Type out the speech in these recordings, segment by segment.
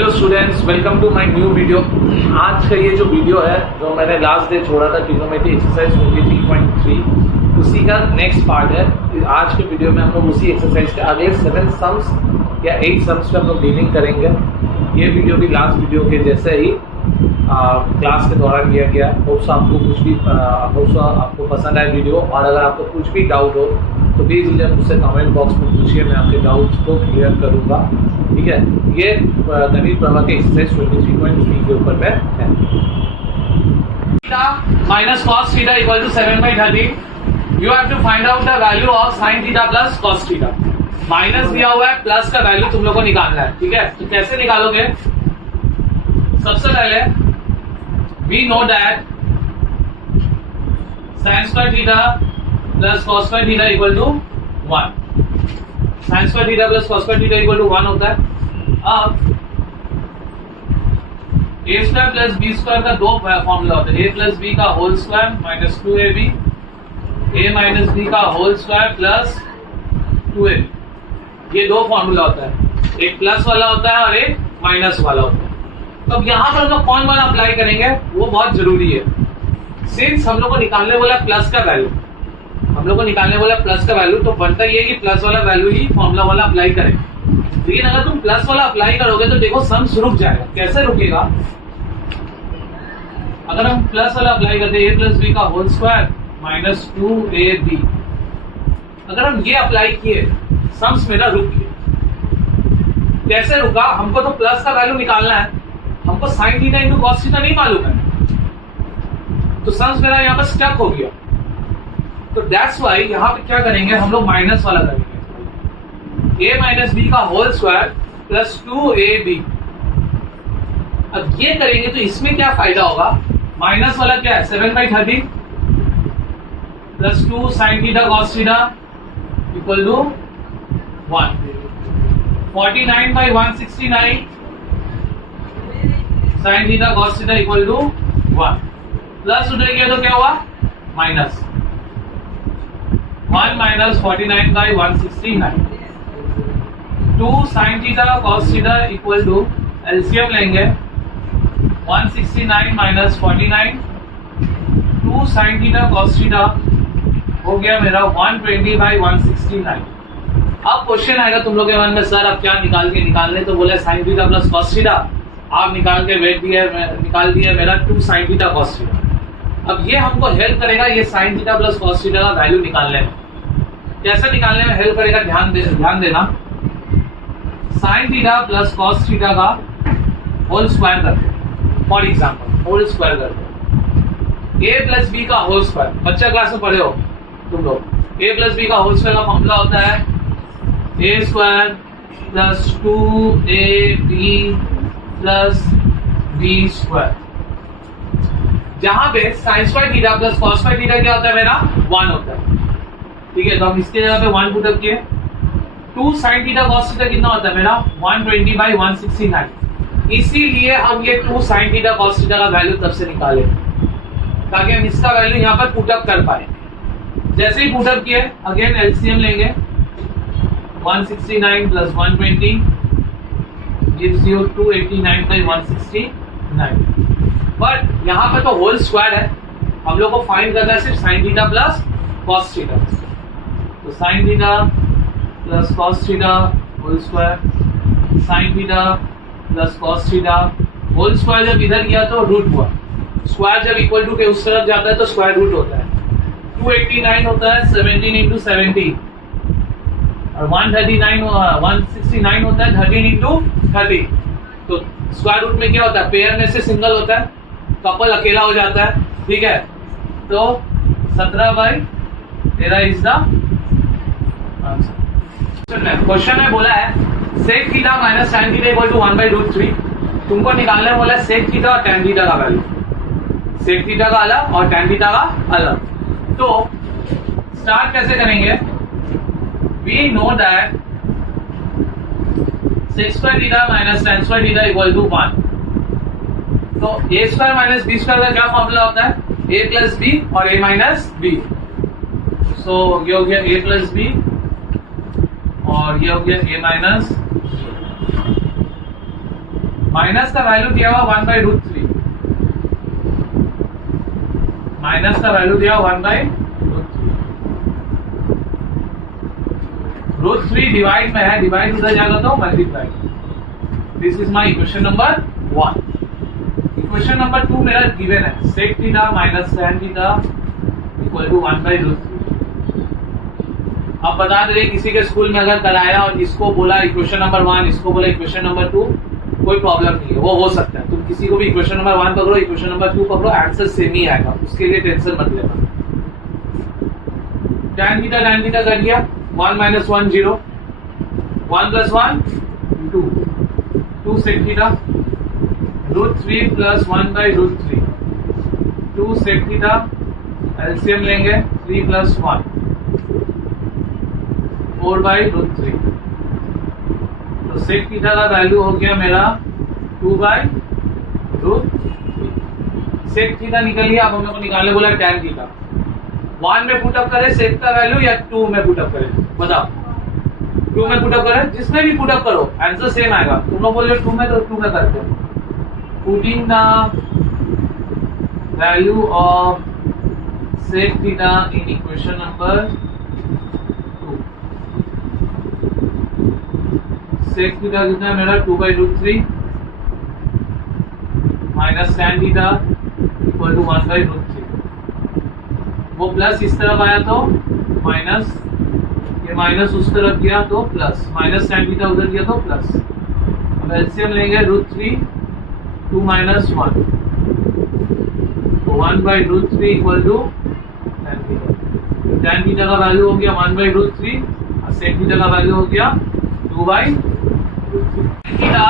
Hello students, welcome to my new video. आज का ये जो वीडियो है जो मैंने लास्ट डे छोड़ा था ट्रिग्नोमेट्री एक्सरसाइज 23.3 उसी का नेक्स्ट पार्ट है। आज के वीडियो में हम लोग उसी एक्सरसाइज के अगले 7 सम्स या 8 सम्स पे हम लोग डीलिंग करेंगे। ये वीडियो भी लास्ट वीडियो के जैसे ही क्लास के दौरान किया गया। होप्स आपको कुछ भी आपको पसंद आए वीडियो, और अगर आपको कुछ भी डाउट हो तो प्लीज़ मुझसे कमेंट बॉक्स में पूछिए, मैं आपके डाउट्स को क्लियर करूँगा। ठीक है, ये गणित प्रवाह के एक्सरसाइज 23.3 के ऊपर में है। Minus cos theta equal to 7/13। You have to find out the value of sine theta plus cos theta. Minus दिया हुआ है, प्लस का वैल्यू तुम लोग को निकालना है। ठीक है, तो कैसे निकालोगे? सबसे पहले we know that sine square theta plus cos square theta equal to 1। Sine square theta plus cos square theta equal to 1 होता है। अब A square plus B square का दो फॉर्मूला होता है, ए प्लस बी का whole square minus 2ab, A minus B का whole square plus 2ab। ये दो फॉर्मूला होता है, एक प्लस वाला होता है और एक माइनस वाला होता है। तो अब यहाँ पर हम लोग कौन सा अप्लाई करेंगे वो बहुत जरूरी है। सिंस हम लोग को निकालने वाला प्लस का वैल्यू, हम लोग को निकालने वाला प्लस का वैल्यू, तो बनता ये कि प्लस वाला वैल्यू ही फॉर्मूला वाला अप्लाई करें। लेकिन अगर तुम प्लस वाला अप्लाई करोगे तो देखो सम्स रुक जाएगा। कैसे रुकेगा? अगर हम प्लस वाला अप्लाई करते हैं, ए प्लस बी का होल स्क्वायर माइनस 2ab, अगर हम ये अप्लाई किए सम्स मेरा रुक गया। कैसे रुका? हमको तो प्लस का वैल्यू निकालना है, हमको sine theta into cos theta नहीं मालूम है, तो सम्स मेरा यहाँ पर स्टक हो गया। तो दैट्स वाई यहाँ पे क्या करेंगे हम लोग, माइनस वाला करेंगे, a माइनस बी का होल स्क्वायर प्लस 2ab। अब ये करेंगे तो इसमें क्या फायदा होगा? माइनस वाला क्या है, 7/13 plus 2 sine theta cos theta equal to 1। 49/169 sine theta cos theta equal to 1। Plus उधर गया तो क्या हुआ? Minus 1 minus 49/169। 2 sine theta cos theta equal to, LCM लेंगे, 169 minus 49, 2 sine theta cos theta हो गया मेरा 120/169। अब क्वेश्चन आएगा तुम लोग के मन में, सर अब क्या निकालने तो बोले sign theta plus cos theta. आप निकाल के वेट निकाल दिया मेरा 2 साइन थीटा कॉस थीटा। अब ये हमको हेल्प करेगा ये sine theta plus cos theta का वैल्यू निकालने में। कैसे निकालने में हेल्प करेगा? ध्यान देना। Sine theta plus cos theta का होल स्क्वायर करते हैं, फॉर एग्जांपल होल स्क्वायर करते हैं। ए प्लस बी का होल स्क्वायर, बच्चा क्लास में पढ़े हो तुम लोग। ए प्लस बी का होल स्क्वायर का फॉर्मूला होता है a square plus 2ab plus B square. जहां पे sine square theta plus cos square theta क्या होता है मेरा? 1 होता है। ठीक है, तो हम इसके जगह पे 1 पुट अप किए। 2 साइन थीटा कॉस थीटा कितना होता है मेरा? 120/169। इसीलिए हम ये 2 साइन थीटा कॉस थीटा का वैल्यू तब से निकाले ताकि हम इसका वैल्यू यहाँ पर पुट अप कर पाए। जैसे ही पुट अप किए, अगेन एलसीएम लेंगे, 169 प्लस 120 gives you 289/169। बट यहाँ पे तो होल स्क्वायर है, हम लोग को फाइंड करना है सिर्फ sine theta plus cos theta. तो sine theta plus cos theta whole square, sine theta plus cos theta whole square जब इधर गया तो रूट हुआ। स्क्वायर जब इक्वल टू के उस तरफ जाता है तो स्क्वायर रूट होता है। 289 होता है 17 इंटू 70, और 169 होता है 13 इंटू 30। तो स्क्वायर रूट में क्या होता है? पेयर में से सिंगल होता है, कपल अकेला हो जाता है। ठीक है, तो 17/13 इज द आंसर। क्वेश्चन में बोला है sec theta minus tan theta equal to 1/√3। तुमको निकालने बोला है सेक थीटा और टैन थीटा का वैल्यू। सेक थीटा का अलग और टैन थीटा का अलग। तो स्टार्ट कैसे करेंगे? We know that sec square theta minus tan square theta equal to 1। तो A square minus B square का क्या फॉर्मूला होता है? ए प्लस बी और ए माइनस बी। सो ये हो गया ए प्लस बी और ये हो गया ए माइनस माइनस का वैल्यू दिया हुआ 1/√3, माइनस का वैल्यू दिया 1/√3 डिवाइड में है, डिवाइड उधर जाएगा तो multiply. This is my equation number 1। Equation number 2 मेरा गिवन है, sec theta minus tan theta equal to 1/√3। अब बता दे किसी के स्कूल में अगर कराया और इसको बोला इक्वेशन नंबर 1, इसको बोला इक्वेशन नंबर 2, कोई प्रॉब्लम नहीं है, वो हो सकता है। तुम किसी को भी इक्वेशन नंबर 1 पकड़ो, इक्वेशन नंबर 2 पकड़ो, आंसर सेम ही आएगा, उसके लिए टेंशन मत लेना। tan थीटा कर दिया 1 - 1 0, 1 + 1 2, 2 sec theta √3 + 1/√3, 2 sec theta, LCM लेंगे 3 + 1 4/√3। तो सेक थीटा का वैल्यू हो गया मेरा 2/√3। सेक थीटा निकल गया। अब हम लोग को निकालने बोला tan थीटा। 1 में पुटअप करें सेक का वैल्यू या 2 में पुटअप करें, बताओ। 2 में पुटअप करें, जिसमें भी पुटअप करो आंसर सेम आएगा। तुम लोग बोल रहे हो 2 में, तो 2 में करते हो। Putting the value of sec theta in equation number 2। Sec theta कितना है मेरा 2/√3 minus tan theta equal to 1/√3। वो प्लस इस तरफ आया तो माइनस, ये माइनस उस तरफ गया तो प्लस, माइनस tan थीटा उधर गया तो प्लस। अब एलसीएम लेंगे √3 2 - 1, तो 1/√3 equal to tan theta. tan theta का वैल्यू हो गया 1/√3 और सेक थीटा का वैल्यू हो गया 2/√3। Theta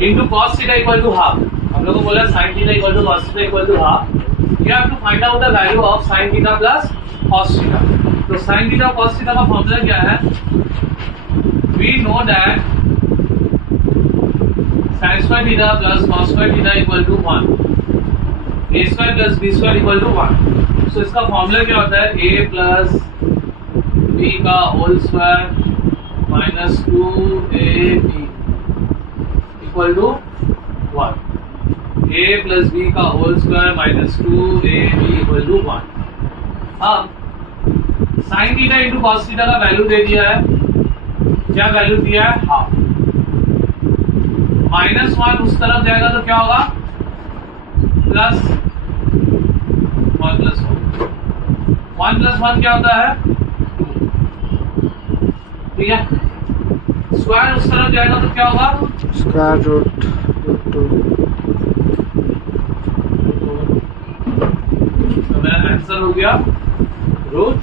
into cos theta equal to half. हम लोग को बोला sin theta equal to cos theta equal to half. You have to find out the value of sin theta plus cos theta. तो sin theta cos theta का formula क्या है? We know that sin square theta plus cos square theta equal to 1. A square plus b square equal to 1. So इसका formula क्या होता है? A plus b का whole square minus 2ab equal to 1. a plus b का whole square minus 2ab equal to 1। अब sin theta into cos theta का value दे दिया है, क्या वैल्यू दिया है? हाफ। -1 उस तरफ जाएगा तो क्या होगा? प्लस 1 + 1 + 1 क्या होता है? 2। ठीक है, स्क्वायर उस तरफ जाएगा तो क्या होगा? Square root 2। तो मेरा आंसर हो गया √3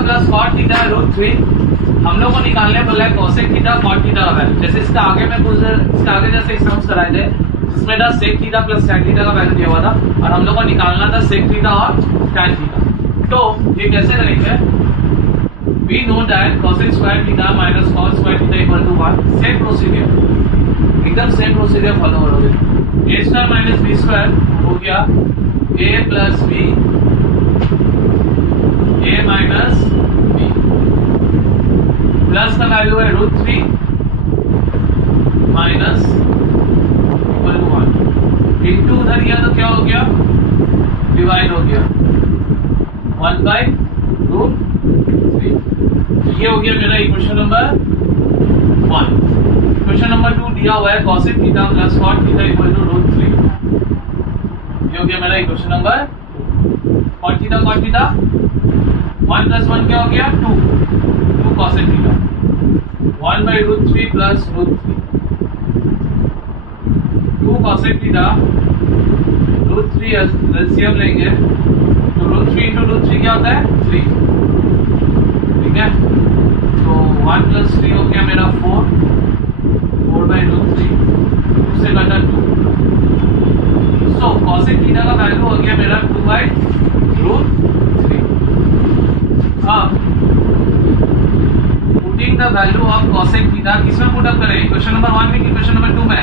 प्लस cot थीटा √3। हम लोग को निकालने बोला है cosec थीटा cot थीटा का वैल्यू। जैसे इसका आगे में इसका आगे जैसे एग्जाम्स कराए थे जिसमें था sec theta plus tan theta का वैल्यू दिया हुआ था और हम लोग को निकालना था sec थीटा और tan थीटा। तो ये कैसे करेंगे? We know that cosec square theta minus cos square theta equal to 1। Same procedure, एकदम सेम प्रोसीजर फॉलो करोगे। a square minus b square हो गया a plus b, a minus b, plus का value है √3 माइनस इक्वल टू 1 इंटू उधर गया तो क्या हो गया? डिवाइड हो गया 1/√3। ये हो गया मेरा इक्वेशन नंबर 1। इक्वेशन नंबर 2 दिया हुआ है cosec theta plus cot theta equal to √3। ये हो गया मेरा इक्वेशन नंबर 2। cot थीटा 1 + 1 क्या हो गया? 2 cosec theta 1/√3 plus √3, 2 cosec theta √3 LCM लेंगे तो √3 × √3 क्या होता है? 3। ठीक है, तो 1 + 3 हो गया मेरा 4/√3, उससे कटा 2। सो cosec थीटा का वैल्यू हो गया मेरा 2/√3। अब putting the value of cosec theta किसमें पुट अप करें? इक्वेशन नंबर 1 में कि इक्वेशन नंबर 2 में?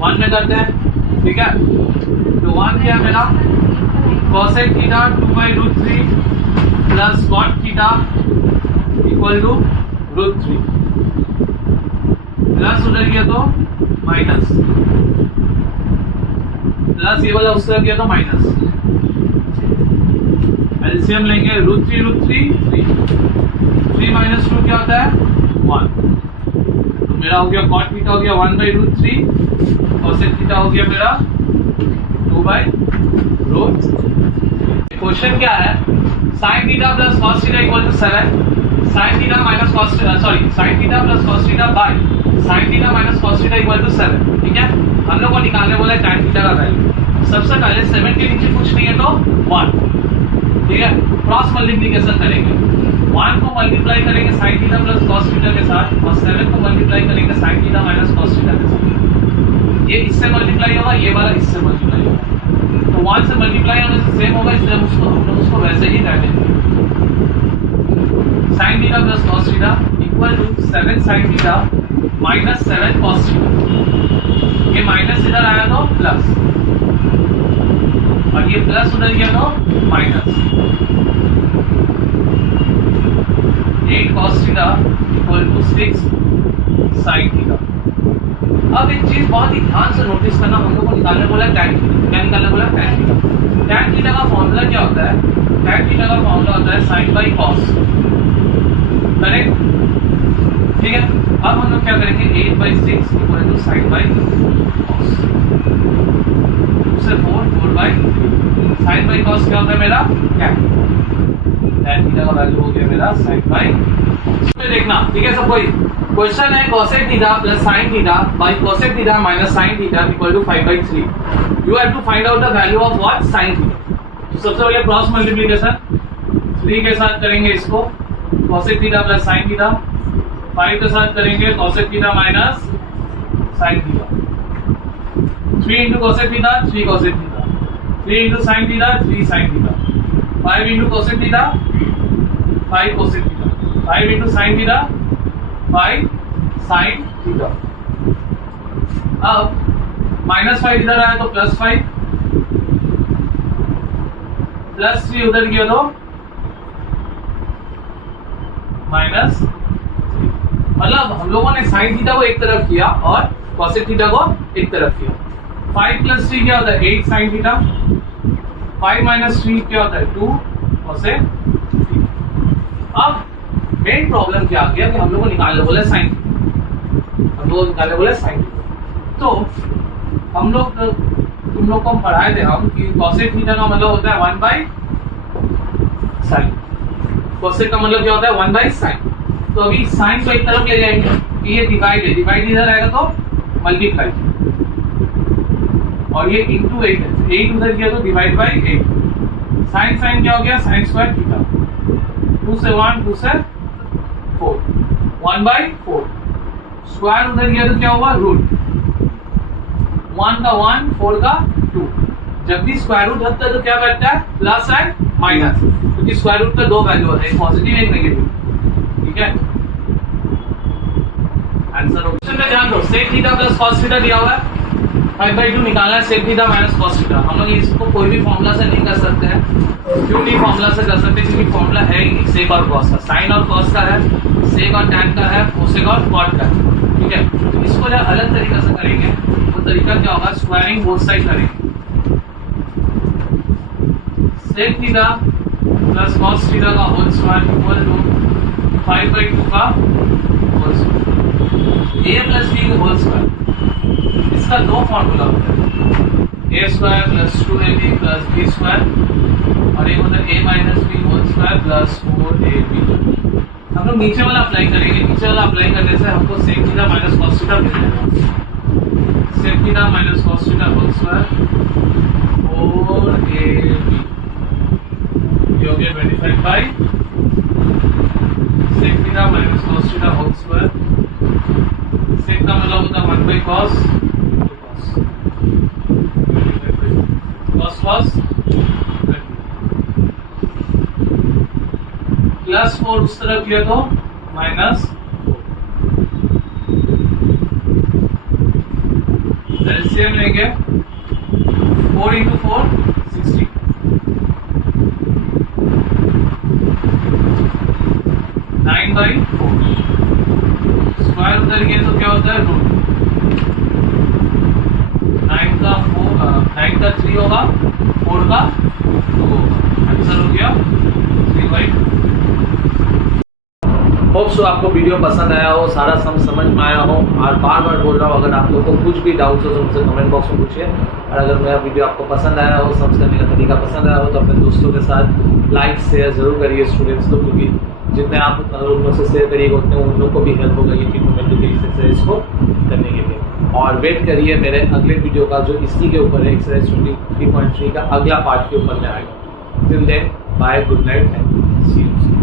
1 में करते हैं। ठीक है, तो 1 क्या मेरा? cosec theta 2/√3 plus cot theta equal to √3 plus उधर किया तो माइनस प्लस ये वाला उसका किया तो माइनस एलसीएम लेंगे √3 3 माइनस 2 क्या होता है 1 तो मेरा हो गया cot थीटा हो गया 1/√3 cosec थीटा हो गया मेरा 2/√3। क्वेश्चन क्या है sin theta plus cos theta equal to 7 sin theta minus cos sorry sin theta plus cos theta by sin theta minus cos theta equal to 7। ठीक है हम लोग को निकालने बोला है tan थीटा का वैल्यू। सबसे पहले 7 के नीचे कुछ नहीं है तो 1 ठीक है क्रॉस मल्टीप्लिकेशन करेंगे 1 को मल्टीप्लाई करेंगे sin theta plus cos theta के साथ और 7 को मल्टीप्लाई करेंगे sin theta minus cos theta के साथ। ये इससे मल्टीप्लाई होगा ये वाला इससे मल्टीप्लाई होगा तो 1 से मल्टीप्लाई होने से सेम होगा इसलिए हम लोग उसको वैसे ही रह देंगे। sin theta plus cos theta equal to 7 sin theta minus 7 cos theta. ये माइनस इधर आया तो प्लस और ये प्लस उधर गया तो minus 8 cos theta equal to 6 sin theta. अब एक चीज बहुत ही ध्यान से नोटिस करना हम लोग को निकालने बोला tan थीटा क्या निकालने बोला tan थीटा। tan थीटा का फॉर्मूला क्या होता है tan थीटा का फॉर्मूला होता है sin बाई cos करेक्ट ठीक है। अब हम लोग क्या करेंगे 8/6 equal to sin by cos 2 से 4/3 sin बाई cos क्या होता है मेरा tan थीटा का वैल्यू हो गया मेरा sin बाई इसमें देखना ठीक है सब कोई क्वेश्चन है cosec theta plus sin theta by cosec theta minus sin theta equal to 5/3 you have to find out the value of what sin theta. तो सबसे पहले क्रॉस मल्टीप्लिकेशन 3 के साथ करेंगे इसको cosec theta plus sin theta 5 के साथ करेंगे cosec theta minus sin theta 3 into cosec theta 3 cosec theta 3 into sin theta 3 sin theta 5 into cosec theta 5 cosec theta 5 into sin theta 5 sin theta. अब -5 इधर आया तो +5 +3 उधर गया तो -3 मतलब हम लोगों ने sin थीटा को एक तरफ किया और cosec थीटा को एक तरफ किया। 5 + 3 क्या होता है 8 sin थीटा 5 - 3 क्या होता है 2 cosec थीटा। अब मेन प्रॉब्लम क्या आ गया कि हम लोग को निकालने बोला sin हम लोग निकालने बोला sin तो हम लोग तुम लोग को हम पढ़ाए थे हम कि cosec थीटा का मतलब होता है 1/sin cosec का मतलब क्या होता है 1/sin। तो अभी sin को एक तरफ ले जाएंगे कि ये डिवाइड है डिवाइड इधर आएगा तो मल्टीप्लाई और ये into 8 है 8 उधर किया तो डिवाइड बाय 8 sin क्या हो गया sin स्क्वायर थीटा 2 से 1 2 से 4 1/4 स्क्वायर उधर किया तो क्या होगा रूट 1 का 1 4 का 2 जब भी स्क्वायर रूट होता है तो क्या करता है प्लस एंड माइनस क्योंकि स्क्वायर रूट का दो वैल्यू होता है एक पॉजिटिव एक नेगेटिव ठीक है। आंसर ऑप्शन में ध्यान दो sec theta plus cos theta दिया हुआ है 5/2 निकालना है sec theta minus cos theta. हम लोग इसको कोई भी फॉर्मूला से नहीं कर सकते हैं क्यों नहीं फॉर्मूला से कर सकते क्योंकि फॉर्मूला है ही sec और cos का sin और cos का है sec और tan का है cosec और cot का है ठीक है। तो इसको जब अलग तरीका से करेंगे वो तरीका क्या होगा स्क्वायरिंग बोथ साइड करेंगे sec theta plus cos theta का होल स्क्वायर इक्वल टू 5/2 का whole square a plus b का होल स्क्वायर। इसका दो फॉर्मूला होता है a square plus 2ab plus b square और एक होता है a minus b whole square plus 4ab। हम लोग नीचे वाला अप्लाई करेंगे नीचे वाला अप्लाई करने से हमको sec theta minus cos theta मिल जाएगा sec theta minus cos theta whole square 4ab ये हो गया 25/sec theta minus cos theta whole square sec का मतलब होता है 1/cos cos +4 उस तरफ किया तो -4 एलसीएम लेंगे 4 × 4 60 9/4 3 होगा, 4 का 2 होगा। आंसर हो गया 3/2। होप सो आपको वीडियो पसंद आया हो, सारा सम समझ में आया हो। और बार बार बोल रहा हूँ, अगर आप लोगों को कुछ भी डाउट्स हो तो मुझसे कमेंट बॉक्स में पूछिए। और अगर मेरा वीडियो आपको पसंद आया हो, समझ करने का तरीका पसंद आया हो, तो अपने दोस्तों के साथ लाइक शेयर जरूर करिए स्टूडेंट्स को, क्योंकि जितने आप उन लोग से शेयर करिएगा उतने उन लोग को भी हेल्प होगा ये मेंटल एक्सरसाइज को करने के लिए। और वेट करिए मेरे अगले वीडियो का, जो इसी के ऊपर है, एक्सरसाइज 23.3 का अगला पार्ट के ऊपर में आएगा। Till then bye, good night and see you.